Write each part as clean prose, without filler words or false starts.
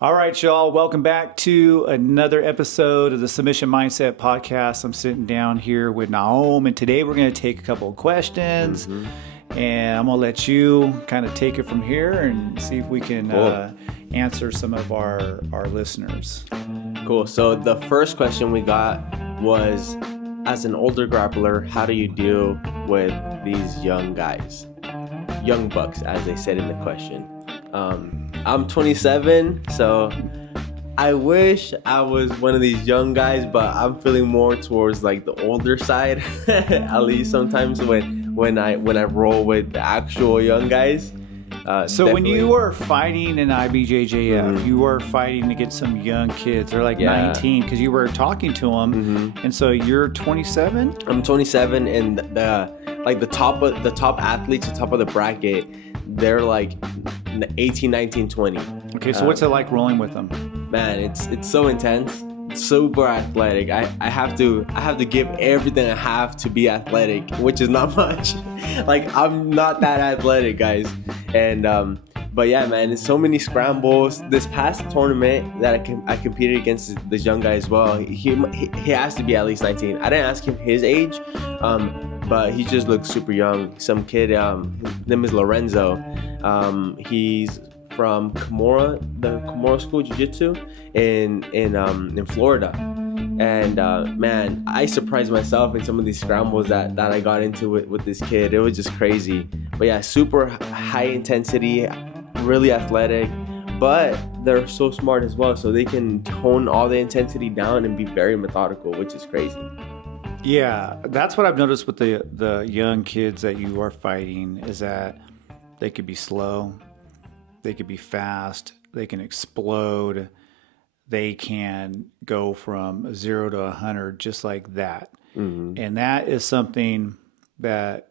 All right, y'all. Welcome back to another episode of the Submission Mindset Podcast. I'm sitting down here with Nahum, and today we're going to take a couple of questions, and I'm going to let you kind of take it from here and see if we can answer some of our listeners. Cool. So the first question we got was, as an older grappler, how do you deal with these young guys? Young bucks, as they said in the question. I'm 27, so I wish I was one of these young guys, but I'm feeling more towards like the older side. At least sometimes when I roll with the actual young guys. So when you were fighting in IBJJF, you were fighting against some young kids. They're like 19 because you were talking to them, and so you're 27. I'm 27, and the top athletes, the top of the bracket, they're like 18, 19, 20. Okay, so what's it like rolling with them? Man, it's so intense, super athletic. I have to give everything I have to be athletic, which is not much. Like, I'm not that athletic, guys. And but yeah, man, it's so many scrambles. This past tournament that I competed against this young guy as well. He has to be at least 19. I didn't ask him his age, but he just looks super young. Some kid, his name is Lorenzo. He's from the Kimura School Jiu Jitsu in Florida. And man, I surprised myself in some of these scrambles that I got into with this kid. It was just crazy. But yeah, super high intensity, really athletic, but they're so smart as well. So they can tone all the intensity down and be very methodical, which is crazy. Yeah, that's what I've noticed with the young kids that you are fighting is that they could be slow, they could be fast, they can explode, they can go from 0 to 100 just like that. And that is something that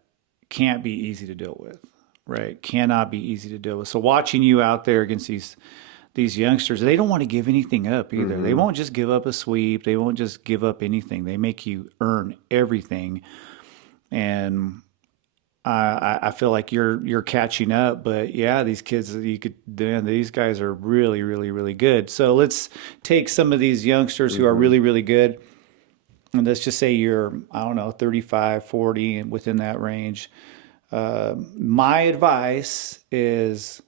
can't be easy to deal with, right? Cannot be easy to deal with. So watching you out there against these youngsters, they don't want to give anything up either. They won't just give up a sweep. They won't just give up anything. They make you earn everything. And I feel like you're catching up, but yeah, these kids, these guys are really, really, really good. So let's take some of these youngsters who are really, really good. And let's just say you're, I don't know, 35, 40, and within that range. My advice is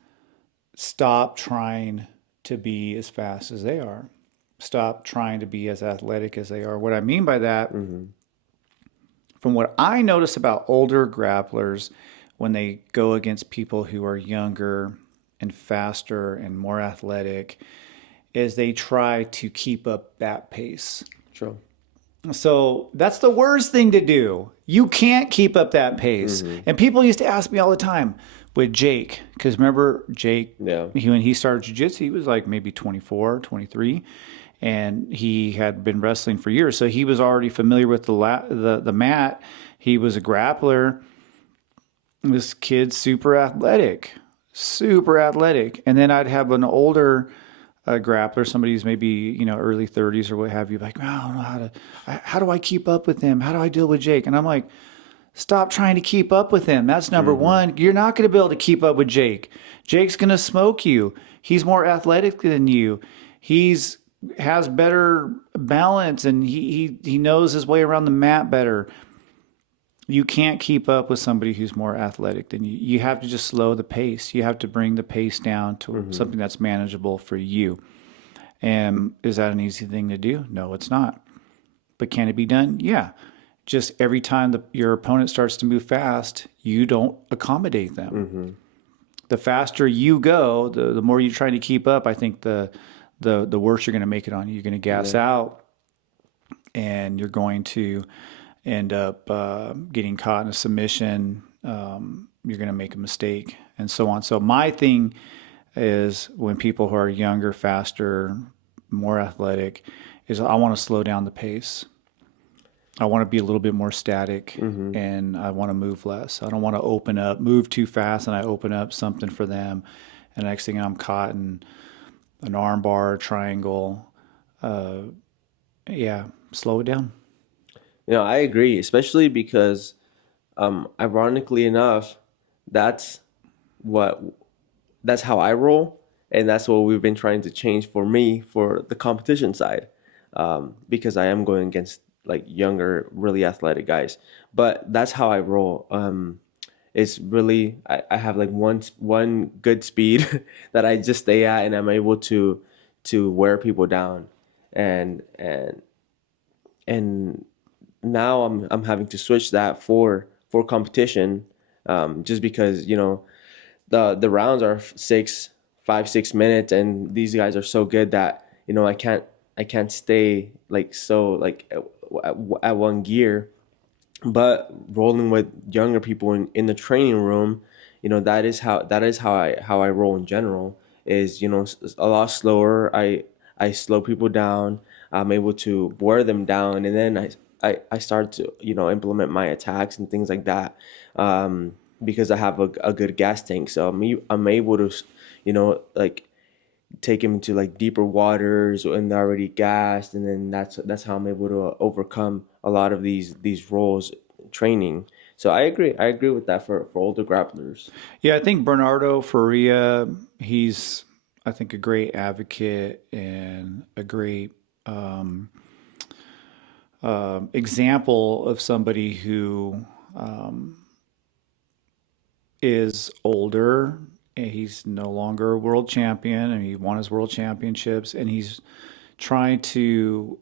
stop trying to be as fast as they are. Stop trying to be as athletic as they are. What I mean by that, from what I notice about older grapplers, when they go against people who are younger and faster and more athletic, is they try to keep up that pace. True. So that's the worst thing to do. You can't keep up that pace. And people used to ask me all the time with Jake, because remember Jake, when he started jiu-jitsu, he was like maybe 24, 23, and he had been wrestling for years. So he was already familiar with the mat. He was a grappler. This kid's super athletic. And then I'd have an older grappler, somebody who's maybe, early 30s or what have you, like, oh, I don't know how do I keep up with him? How do I deal with Jake? And I'm like, stop trying to keep up with him. That's number one. You're not going to be able to keep up with Jake. Jake's going to smoke you. He's more athletic than you. Has better balance, and he knows his way around the mat better. You can't keep up with somebody who's more athletic than you. You have to just slow the pace. You have to bring the pace down to something that's manageable for you. And is that an easy thing to do? No, it's not. But can it be done? Yeah. Just every time your opponent starts to move fast, you don't accommodate them. The faster you go, the more you're trying to keep up, I think the worse you're going to make it on you. You're going to gas out, and you're going to end up getting caught in a submission. You're going to make a mistake, and so on. So my thing is, when people who are younger, faster, more athletic, is I want to slow down the pace. I want to be a little bit more static, and I want to move less. I don't want to move too fast, and I open up something for them, and the next thing I'm caught in an arm bar, triangle. Slow it down. I agree, especially because, ironically enough, that's how I roll. And that's what we've been trying to change for me for the competition side, because I am going against like younger, really athletic guys. But that's how I roll. It's really I have like one good speed that I just stay at, and I'm able to wear people down, and and now I'm having to switch that for competition, just because the rounds are 5-6 minutes, and these guys are so good that I can't stay like so like at one gear. But rolling with younger people in the training room, that is how I roll in general. Is a lot slower. I slow people down. I'm able to wear them down, and then I start to implement my attacks and things like that, because I have a good gas tank. So I'm able to like take him into like deeper waters and they're already gassed, and then that's how I'm able to overcome a lot of these roles training. So I agree with that for older grapplers. Yeah, I think Bernardo Faria, he's, I think, a great advocate and a great example of somebody who is older, and he's no longer a world champion, and he won his world championships, and he's trying to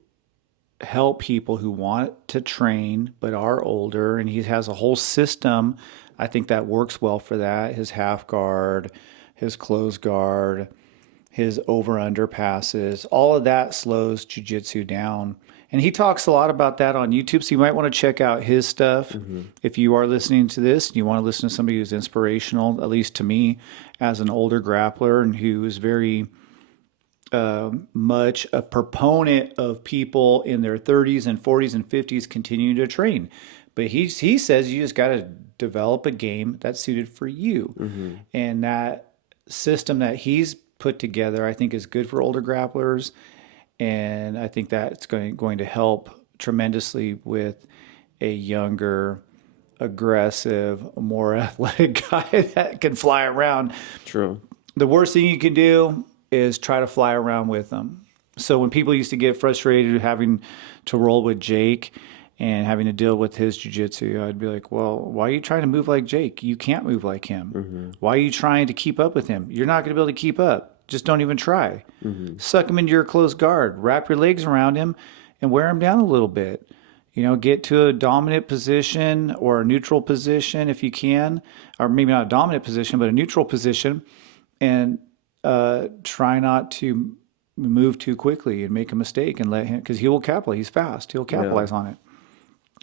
help people who want to train but are older, and he has a whole system, I think, that works well for that. His half guard, his close guard, his over under passes, all of that slows jiu-jitsu down. And he talks a lot about that on YouTube, so you might want to check out his stuff. If you are listening to this and you want to listen to somebody who's inspirational, at least to me, as an older grappler, and who is very much a proponent of people in their 30s and 40s and 50s continuing to train. But he says you just got to develop a game that's suited for you. And that system that he's put together, I think, is good for older grapplers. And I think that's going to help tremendously with a younger, aggressive, more athletic guy that can fly around. True. The worst thing you can do is try to fly around with them. So when people used to get frustrated having to roll with Jake and having to deal with his jiu-jitsu, I'd be like, well, why are you trying to move like Jake? You can't move like him. Why are you trying to keep up with him? You're not going to be able to keep up. Just don't even try. Suck him into your close guard. Wrap your legs around him and wear him down a little bit. Get to a dominant position or a neutral position if you can, or maybe not a dominant position, but a neutral position, and try not to move too quickly and make a mistake and let him, because he will capitalize. He's fast. He'll capitalize on it.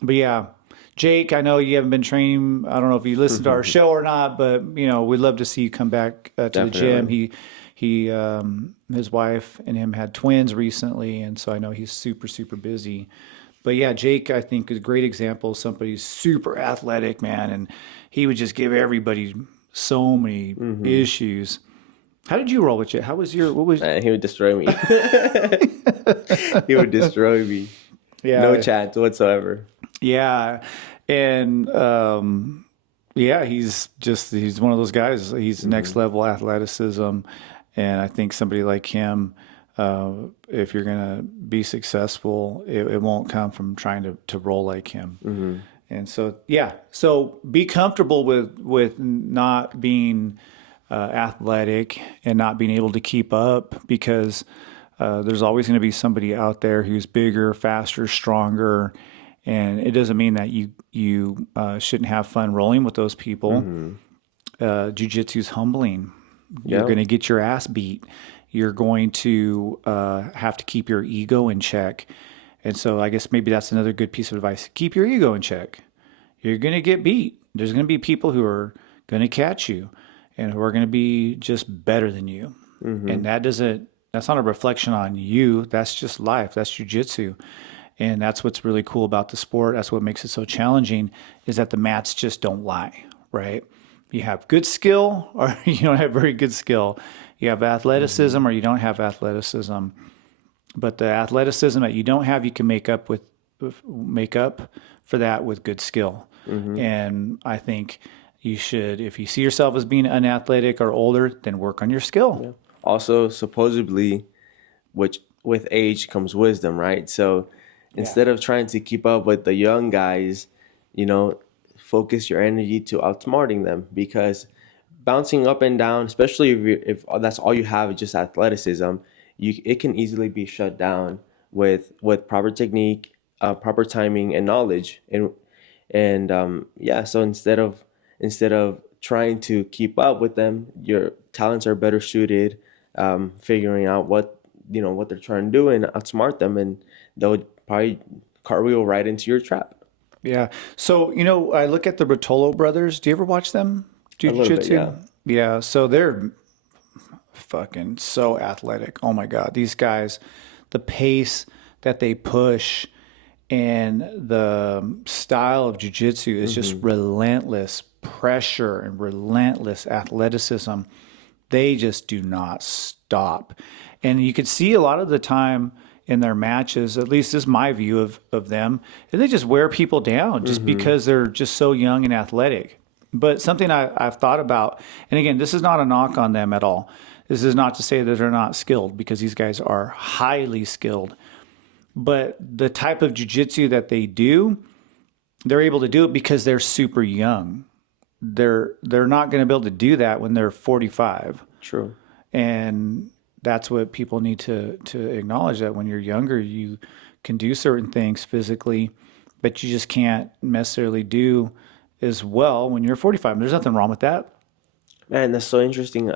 But yeah, Jake, I know you haven't been training. I don't know if you listened to our show or not, but we'd love to see you come back to the gym. He his wife and him had twins recently, and so I know he's super, super busy. But yeah, Jake, I think, is a great example of somebody who's super athletic, man, and he would just give everybody so many issues. How did you roll with Jake? He would destroy me. He would destroy me. Yeah. No chance whatsoever. Yeah. And he's one of those guys. He's next level athleticism. And I think somebody like him, if you're going to be successful, it won't come from trying to roll like him. And so, so be comfortable with not being athletic and not being able to keep up, because there's always going to be somebody out there who's bigger, faster, stronger. And it doesn't mean that you shouldn't have fun rolling with those people. Jiu-jitsu's humbling. You're going to get your ass beat. You're going to have to keep your ego in check. And so I guess maybe that's another good piece of advice. Keep your ego in check. You're going to get beat. There's going to be people who are going to catch you and who are going to be just better than you. And that's not a reflection on you. That's just life. That's jiu-jitsu. And that's what's really cool about the sport. That's what makes it so challenging, is that the mats just don't lie, right? You have good skill or you don't have very good skill. You have athleticism or you don't have athleticism. But the athleticism that you don't have, you can make up for that with good skill. And I think you should, if you see yourself as being unathletic or older, then work on your skill. also supposedly, which with age comes wisdom, right? So instead of trying to keep up with the young guys, you know, focus your energy to outsmarting them, because bouncing up and down, especially if that's all you have is just athleticism, it can easily be shut down with proper technique, proper timing, and knowledge. And yeah, so instead of trying to keep up with them, your talents are better suited, figuring out what they're trying to do and outsmart them, and they'll probably cartwheel right into your trap. Yeah. So, I look at the Rotolo brothers. Do you ever watch them? A little bit, Jiu-jitsu? yeah. Yeah. So they're fucking so athletic. Oh my God. These guys, the pace that they push and the style of jiu-jitsu is just relentless pressure and relentless athleticism. They just do not stop. And you could see a lot of the time in their matches, at least this is my view of them, and they just wear people down just because they're just so young and athletic. But something I've thought about, and again, this is not a knock on them at all. This is not to say that they're not skilled, because these guys are highly skilled. But the type of jiu-jitsu that they do, they're able to do it because they're super young. They're not going to be able to do that when they're 45. True. And that's what people need to acknowledge, that when you're younger, you can do certain things physically, but you just can't necessarily do as well when you're 45. There's nothing wrong with that. Man, that's so interesting.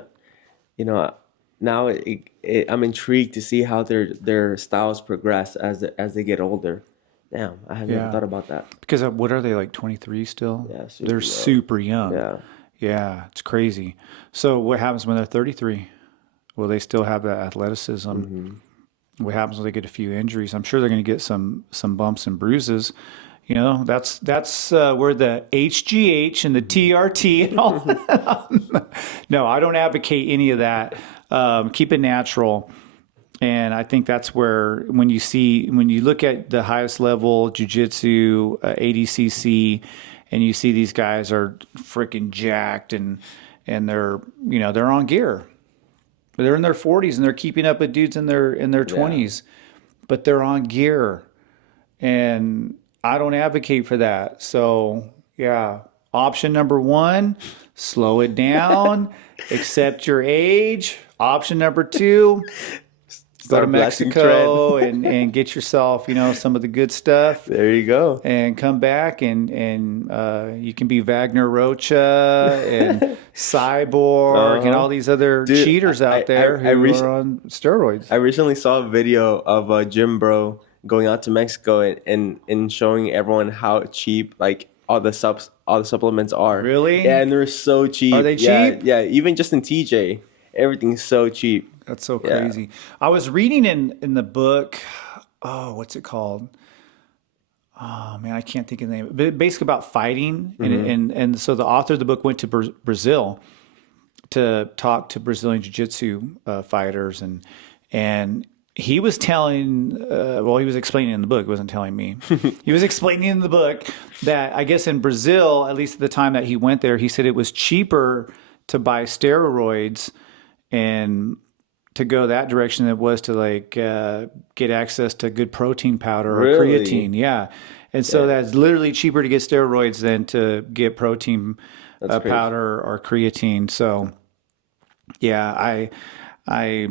Now I'm intrigued to see how their styles progress as they get older. Damn, I hadn't even thought about that. Because what are they, like 23 still? Yeah, they're super young. Yeah. Yeah, it's crazy. So what happens when they're 33? Will they still have that athleticism? What happens when they get a few injuries? I'm sure they're going to get some bumps and bruises. That's where the HGH and the TRT and all that. No, I don't advocate any of that. Keep it natural. And I think that's where, when you look at the highest level jiu-jitsu, ADCC, and you see these guys are freaking jacked and they're on gear. They're in their 40s and they're keeping up with dudes in their 20s, but they're on gear. And I don't advocate for that. So, yeah, option number 1, slow it down, accept your age. Option number 2, go to Mexico and get yourself, some of the good stuff. There you go. And come back and you can be Wagner Rocha and Cyborg and all these other cheaters out there who are on steroids. I recently saw a video of a gym bro going out to Mexico and showing everyone how cheap all the supplements are. Really? Yeah, and they're so cheap. Are they cheap? Yeah, even just in TJ, everything's so cheap. That's so crazy. Yeah. I was reading in the book, what's it called? Oh man, I can't think of the name. But basically about fighting, and so the author of the book went to Brazil to talk to Brazilian jiu-jitsu fighters, and he was telling, he was explaining in the book. He wasn't telling me. He was explaining in the book that I guess in Brazil, at least at the time that he went there, he said it was cheaper to buy steroids and to go that direction than it was to get access to good protein powder or creatine. Yeah. And so that's literally cheaper to get steroids than to get protein powder or creatine. So yeah, I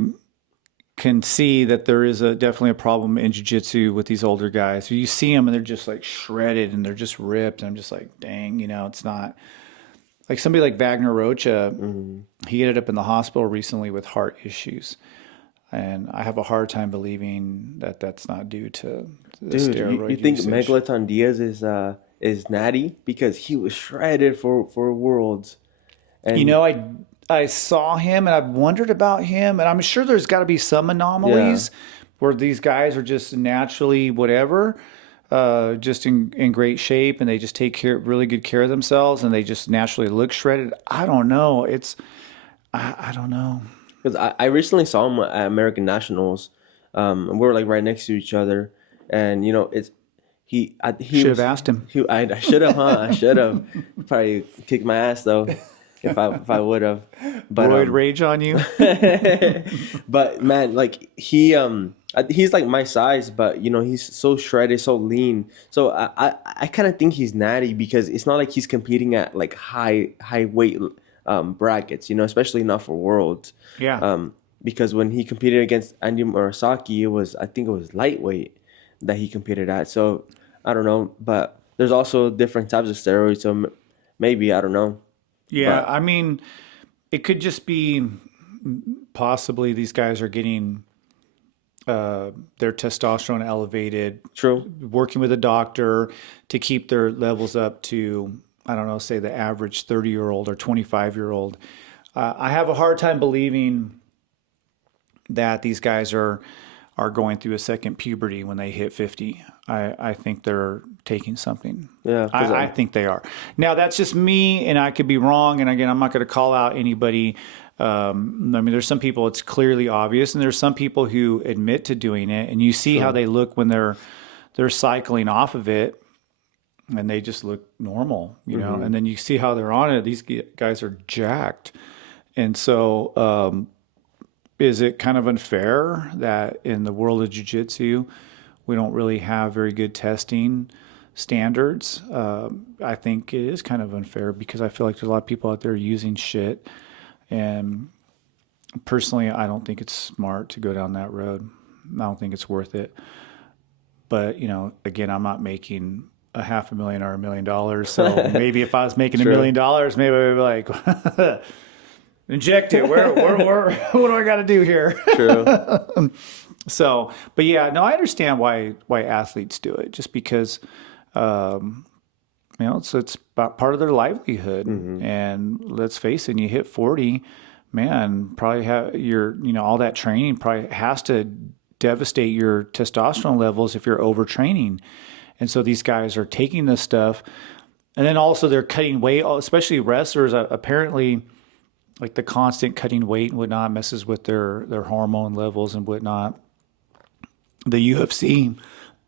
can see that there is definitely a problem in jiu-jitsu with these older guys. You see them and they're just like shredded and they're just ripped. And I'm just like, dang, it's not like somebody like Wagner Rocha. He ended up in the hospital recently with heart issues. And I have a hard time believing that that's not due to the steroid you think usage. Megalodon Diaz is natty? Because he was shredded for Worlds. And I saw him and I've wondered about him, and I'm sure there's got to be some anomalies where these guys are just naturally whatever, just in great shape, and they just take really good care of themselves, and they just naturally look shredded. I don't know. I don't know. Because I recently saw him at American Nationals, and we were like right next to each other, and he should have asked him. I should have, huh? I should have probably kicked my ass though. if I would have. But Roid rage on you. but man, like he's like my size, but you know he's so shredded, so lean. So I kind of think he's natty because it's not like he's competing at like high weight brackets, you know, especially not for worlds. Yeah. Because when he competed against Andy Murasaki, I think it was lightweight that he competed at. So I don't know, but there's also different types of steroids. So maybe I don't know. Yeah, But I mean, it could just be possibly these guys are getting their testosterone elevated, true. working with a doctor to keep their levels up to, I don't know, say the average 30-year-old or 25-year-old. I have a hard time believing that these guys are going through a second puberty when they hit 50. I think they're taking something. Yeah, I think they are. Now, that's just me, and I could be wrong. And again, I'm not going to call out anybody. I mean, there's some people it's clearly obvious, and there's some people who admit to doing it, and you see how they look when they're cycling off of it, and they just look normal, you know. And then you see how they're on it. These guys are jacked, and so is it kind of unfair that in the world of jiu-jitsu, we don't really have very good testing standards? I think it is kind of unfair because I feel like there's a lot of people out there using shit. And personally, I don't think it's smart to go down that road. I don't think it's worth it. But, you know, again, I'm not making $500,000 or $1 million. So maybe if I was making $1 million, maybe I'd be like, inject it. Where, what do I got to do here? True. So, but yeah, no, I understand why athletes do it, just because, you know, it's about part of their livelihood. And let's face it, you hit 40, man, probably have all that training probably has to devastate your testosterone levels if you're overtraining. And so these guys are taking this stuff, and then also they're cutting weight, especially wrestlers. Apparently, like the constant cutting weight and whatnot messes with their hormone levels and whatnot. The UFC,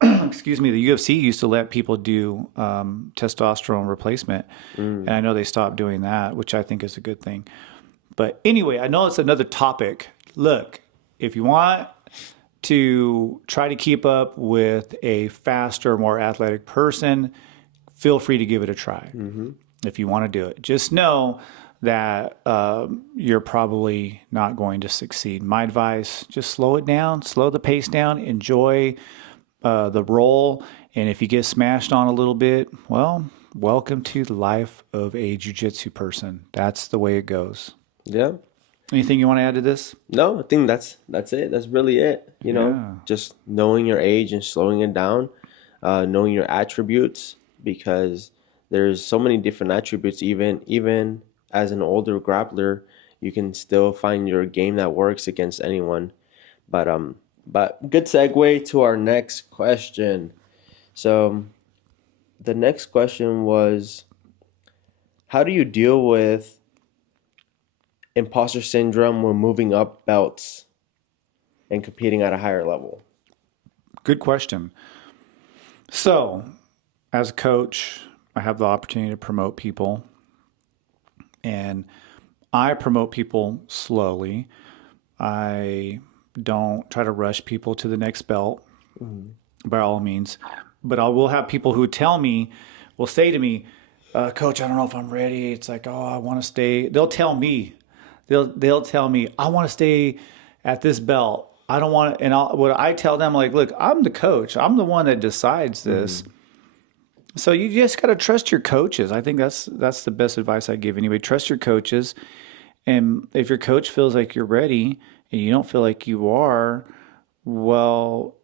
excuse me, the UFC used to let people do testosterone replacement. And I know they stopped doing that, which I think is a good thing. But anyway, I know it's another topic. Look, if you want to try to keep up with a faster, more athletic person, feel free to give it a try if you want to do it. Just know that you're probably not going to succeed. My advice, just slow it down, slow the pace down, enjoy the roll. And if you get smashed on a little bit, well, welcome to the life of a jiu-jitsu person. That's the way it goes. Yeah. Anything you want to add to this? No, I think that's it. That's really it. You know, just knowing your age and slowing it down, knowing your attributes, because there's so many different attributes. Even as an older grappler, you can still find your game that works against anyone. But good segue to our next question. So the next question was, how do you deal with imposter syndrome when moving up belts and competing at a higher level? Good question. So, as a coach, I have the opportunity to promote people, and I promote people slowly. I don't try to rush people to the next belt by all means, but I will have people who will say to me, Coach, I don't know if I'm ready. It's like, oh, I want to stay. They'll tell me, I want to stay at this belt. I don't want to, and what I tell them, like, look, I'm the coach. I'm the one that decides this. So you just got to trust your coaches. I think that's the best advice I give anybody. Trust your coaches. And if your coach feels like you're ready and you don't feel like you are, well,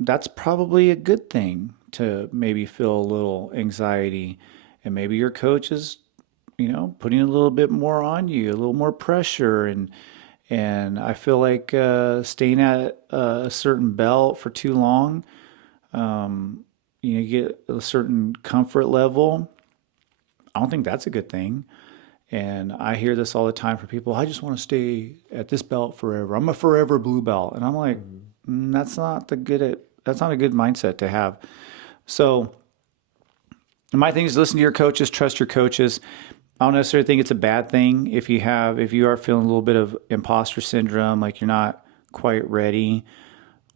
that's probably a good thing to maybe feel a little anxiety. And maybe your coach is, putting a little bit more on you, a little more pressure. And I feel like staying at a certain belt for too long, you get a certain comfort level. I don't think that's a good thing. And I hear this all the time for people. I just want to stay at this belt forever. I'm a forever blue belt. And I'm like, that's not a good mindset to have. So my thing is listen to your coaches, trust your coaches. I don't necessarily think it's a bad thing if you are feeling a little bit of imposter syndrome, like you're not quite ready.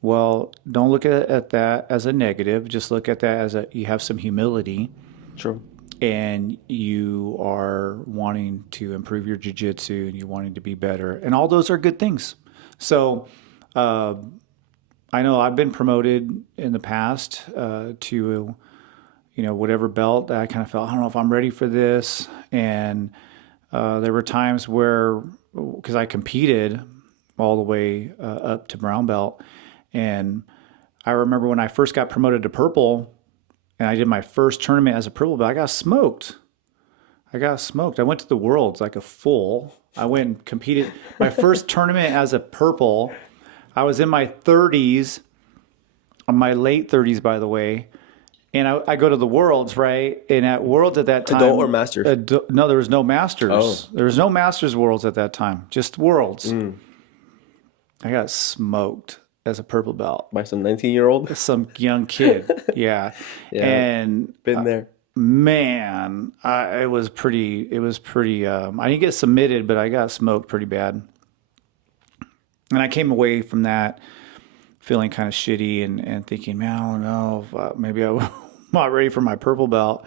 Well, don't look at that as a negative. Just look at that as you have some humility. True. And you are wanting to improve your jiu-jitsu and you're wanting to be better. And all those are good things. So I know I've been promoted in the past to, whatever belt that I kind of felt, I don't know if I'm ready for this. And there were times where, because I competed all the way up to brown belt. And I remember when I first got promoted to purple, and I did my first tournament as a purple belt, I got smoked. I went to the Worlds like a fool. I went and competed. My first tournament as a purple, I was in my 30s, my late 30s, by the way. And I go to the Worlds, right? And at Worlds at that time... Adult or Masters? No, there was no Masters. Oh. There was no Masters Worlds at that time. Just Worlds. I got smoked as a purple belt. By some 19-year-old? Some young kid. Yeah. And been there. Man, it was pretty, I didn't get submitted, but I got smoked pretty bad. And I came away from that feeling kind of shitty and thinking, man, I don't know, if, maybe I'm not ready for my purple belt.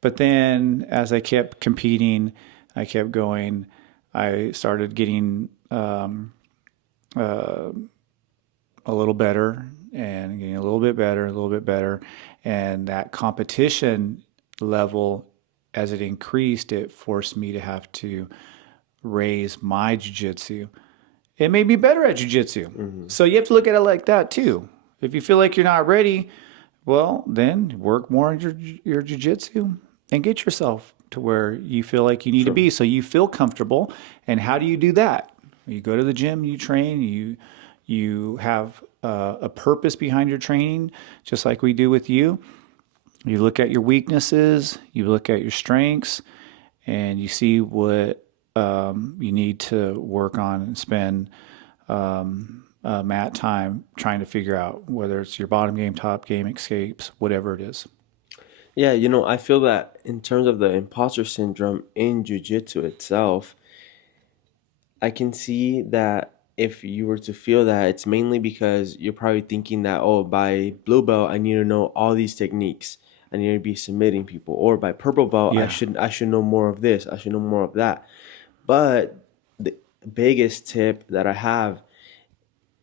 But then as I kept competing, I kept going, I started getting a little better and getting a little bit better. And that competition level, as it increased, it forced me to have to raise my jiu-jitsu. It made me better at jiu-jitsu. Mm-hmm. So you have to look at it like that too. If you feel like you're not ready, well, then work more on your jiu-jitsu and get yourself to where you feel like you need to be so you feel comfortable. And how do you do that? You go to the gym, you train, you have a purpose behind your training, just like we do with you. You look at your weaknesses, you look at your strengths, and you see what you need to work on and spend mat time trying to figure out, whether it's your bottom game, top game, escapes, whatever it is. Yeah, I feel that in terms of the imposter syndrome in jiu-jitsu itself, I can see that if you were to feel that, it's mainly because you're probably thinking that, oh, by blue belt, I need to know all these techniques. I need to be submitting people. Or by purple belt, I should know more of this. I should know more of that. But the biggest tip that I have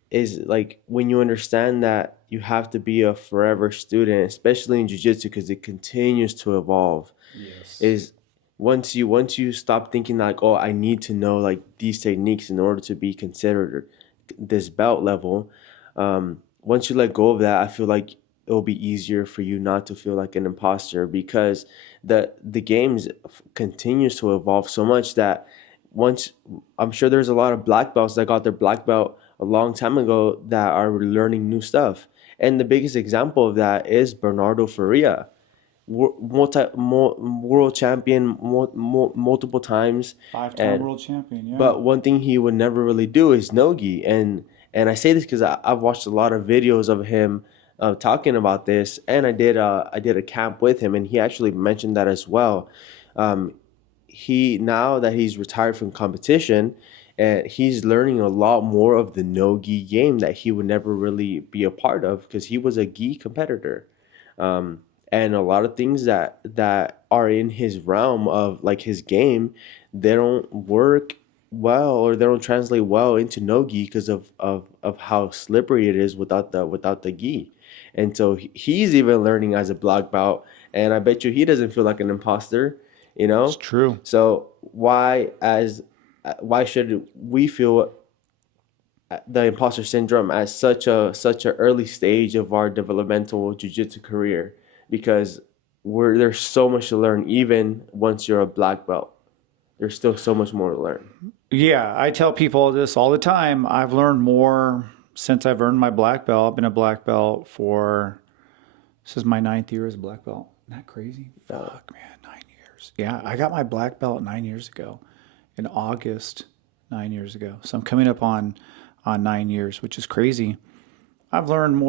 is, like, when you understand that you have to be a forever student, especially in jiu-jitsu, because it continues to evolve. Yes. Is once you stop thinking like, oh, I need to know like these techniques in order to be considered this belt level. Once you let go of that, I feel like it will be easier for you not to feel like an imposter, because the games continues to evolve so much that once, I'm sure there's a lot of black belts that got their black belt a long time ago that are learning new stuff. And the biggest example of that is Bernardo Faria. World champion multiple times, 5-time world champion. Yeah. But one thing he would never really do is nogi, and I say this because I've watched a lot of videos of him talking about this, and I did a camp with him, and he actually mentioned that as well. He, now that he's retired from competition, and he's learning a lot more of the no-gi game that he would never really be a part of because he was a gi competitor. And a lot of things that are in his realm of like his game, they don't work well, or they don't translate well into no-gi because of how slippery it is without the gi. And so he's even learning as a black belt, and I bet you he doesn't feel like an imposter, It's true. So why should we feel the imposter syndrome at such a early stage of our developmental jiu-jitsu career? Because there's so much to learn. Even once you're a black belt, there's still so much more to learn. Yeah, I tell people this all the time. I've learned more since I've earned my black belt. I've been a black belt this is my 9th year as a black belt. Isn't that crazy? Fuck, man, 9 years. Yeah, I got my black belt 9 years ago, in August, 9 years ago. So I'm coming up on 9 years, which is crazy. I've learned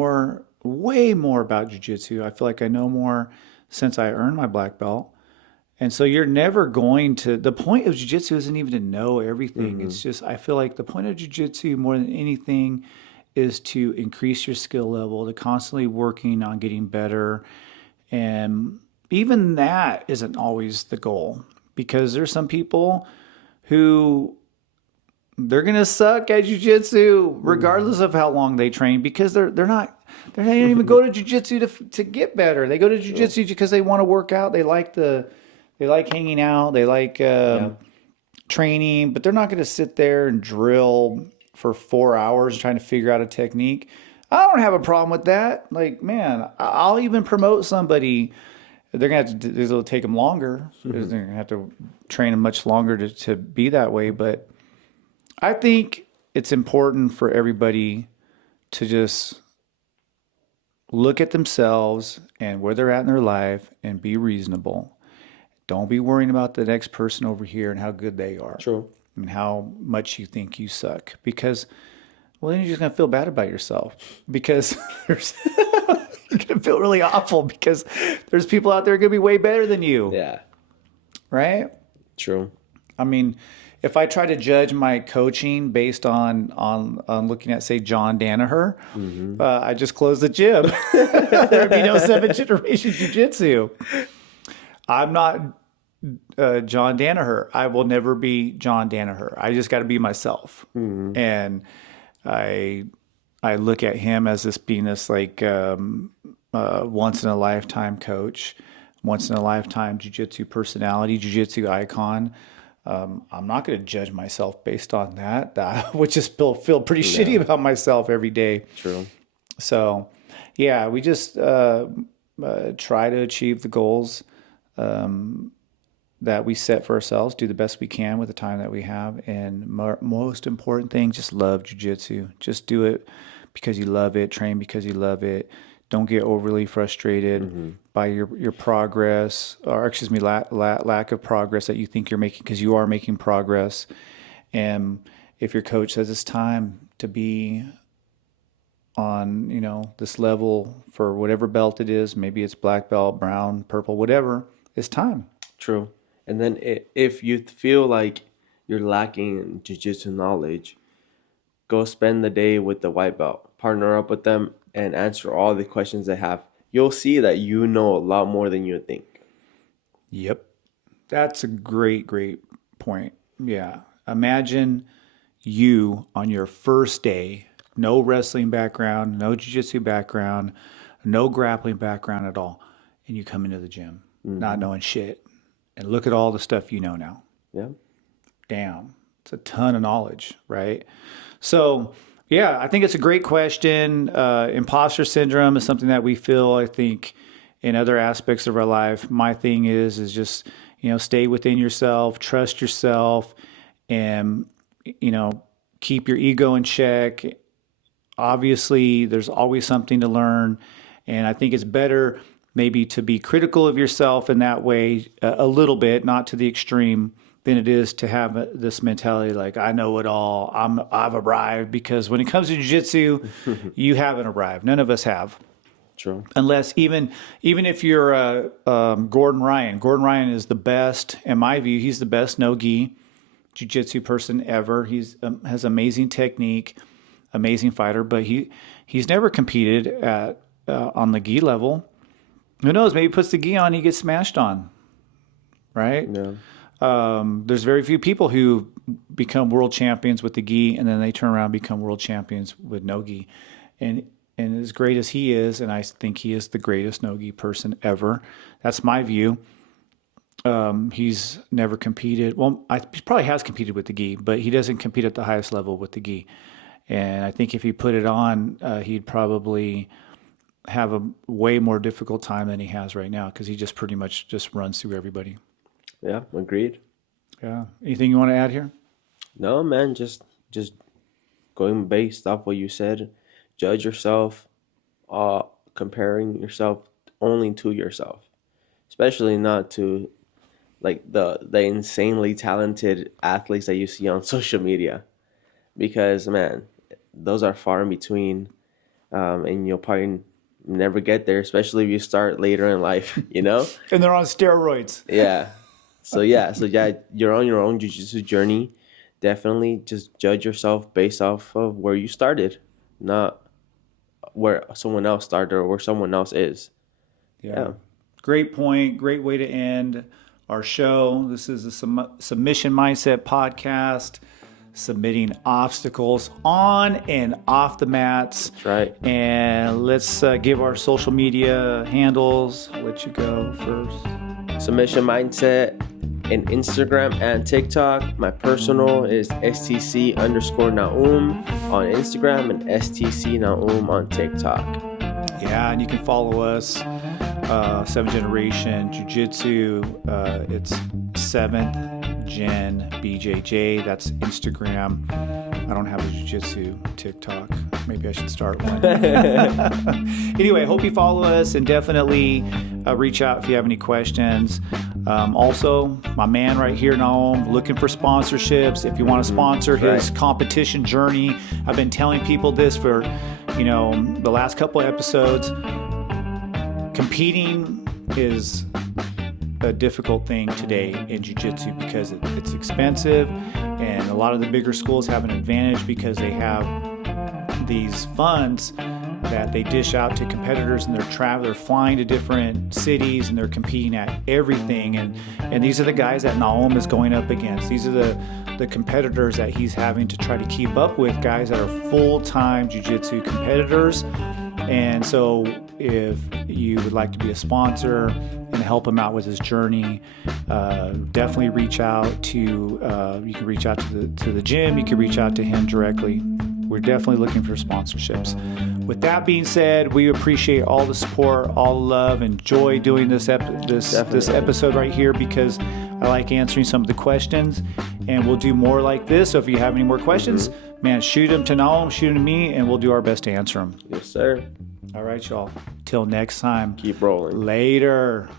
way more about jiu-jitsu. I feel like I know more since I earned my black belt. And so you're never going to, the point of jiu-jitsu isn't even to know everything. It's just, I feel like the point of jiu-jitsu more than anything is to increase your skill level, to constantly working on getting better. And even that isn't always the goal, because there's some people who they're going to suck at jiu-jitsu regardless of how long they train, because they don't even go to jiu-jitsu to get better. They go to jiu-jitsu because they want to work out. They like hanging out. They like training, but they're not going to sit there and drill for 4 hours trying to figure out a technique. I don't have a problem with that. Like, man, I'll even promote somebody. They're going to have to, it'll take them longer. They're going to have to train them much longer to be that way. But I think it's important for everybody to just look at themselves and where they're at in their life and be reasonable. Don't be worrying about the next person over here and how good they are. True. And how much you think you suck. Because, well, then you're just going to feel bad about yourself. Because you're going to feel really awful because there's people out there going to be way better than you. Yeah. Right? True. I mean, if I try to judge my coaching based on looking at, say, John Danaher, I just closed the gym. There'd be no 7th generation jiu-jitsu. I'm not John Danaher. I will never be John Danaher. I just got to be myself. And I look at him as being this like once in a lifetime coach, once in a lifetime jiu-jitsu personality, jiu-jitsu icon. I'm not going to judge myself based on that. I would just feel pretty shitty about myself every day. True. So, yeah, we just try to achieve the goals that we set for ourselves, do the best we can with the time that we have. And most important thing, just love jiu-jitsu. Just do it because you love it. Train because you love it. Don't get overly frustrated by your progress, or excuse me, lack of progress that you think you're making, because you are making progress. And if your coach says it's time to be on, this level for whatever belt it is, maybe it's black belt, brown, purple, whatever, it's time. True. And then if you feel like you're lacking in jiu-jitsu knowledge, go spend the day with the white belt. Partner up with them and answer all the questions they have. You'll see that you know a lot more than you think. Yep. That's a great point. Yeah. Imagine you on your first day, no wrestling background, no jiu-jitsu background, no grappling background at all, and you come into the gym not knowing shit. And look at all the stuff you know now. Yeah. Damn. It's a ton of knowledge, right? So, yeah, I think it's a great question. Imposter syndrome is something that we feel, I think, in other aspects of our life. My thing is just, stay within yourself, trust yourself, and, keep your ego in check. Obviously, there's always something to learn. And I think it's better maybe to be critical of yourself in that way a little bit, not to the extreme, than it is to have this mentality like, I know it all, I've arrived. Because when it comes to jiu-jitsu, you haven't arrived. None of us have. True. Unless even if you're Gordon Ryan. Gordon Ryan is the best, in my view, he's the best no-gi jiu-jitsu person ever. He's has amazing technique, amazing fighter, but he's never competed at on the gi level. Who knows? Maybe he puts the gi on, he gets smashed on, right? Yeah. There's very few people who become world champions with the gi, and then they turn around and become world champions with no gi. And as great as he is, and I think he is the greatest no gi person ever. That's my view. He's never competed. Well, he probably has competed with the gi, but he doesn't compete at the highest level with the gi. And I think if he put it on, he'd probably have a way more difficult time than he has right now, because he just pretty much just runs through everybody. Yeah, agreed. Yeah. Anything you want to add here? No, man, just going based off what you said. Judge yourself, comparing yourself only to yourself, especially not to like the insanely talented athletes that you see on social media, because man, those are far in between, and you'll probably never get there, especially if you start later in life, And they're on steroids. Yeah. So yeah, you're on your own jiu-jitsu journey. Definitely just judge yourself based off of where you started, not where someone else started or where someone else is. Yeah. Great point. Great way to end our show. This is a Submission Mindset podcast, submitting obstacles on and off the mats. That's right. And let's give our social media handles. I'll let you go first. Submission Mindset in Instagram and TikTok. My personal is STC_Nahum on Instagram and STC Nahum on TikTok. Yeah, and you can follow us, 7th Generation Jiu Jitsu. It's 7th Gen BJJ. That's Instagram. I don't have a Jiu Jitsu TikTok. Maybe I should start one. Anyway, hope you follow us and definitely reach out if you have any questions. Also, my man right here, Nahum, looking for sponsorships. If you want to sponsor his competition journey, I've been telling people this for, the last couple of episodes. Competing is a difficult thing today in jiu-jitsu because it's expensive, and a lot of the bigger schools have an advantage because they have these funds that they dish out to competitors, and they're flying to different cities and they're competing at everything, and these are the guys that Nahum is going up against. These are the competitors that he's having to try to keep up with, guys that are full-time jiu-jitsu competitors. And so if you would like to be a sponsor and help him out with his journey, definitely reach out to, you can reach out to the gym, you can reach out to him directly. We're definitely looking for sponsorships. With that being said, we appreciate all the support, all the love, enjoy doing this episode right here because I like answering some of the questions, and we'll do more like this. So if you have any more questions, man, shoot them to Nahum, shoot them to me, and we'll do our best to answer them. Yes, sir. All right, y'all. Till next time. Keep rolling. Later.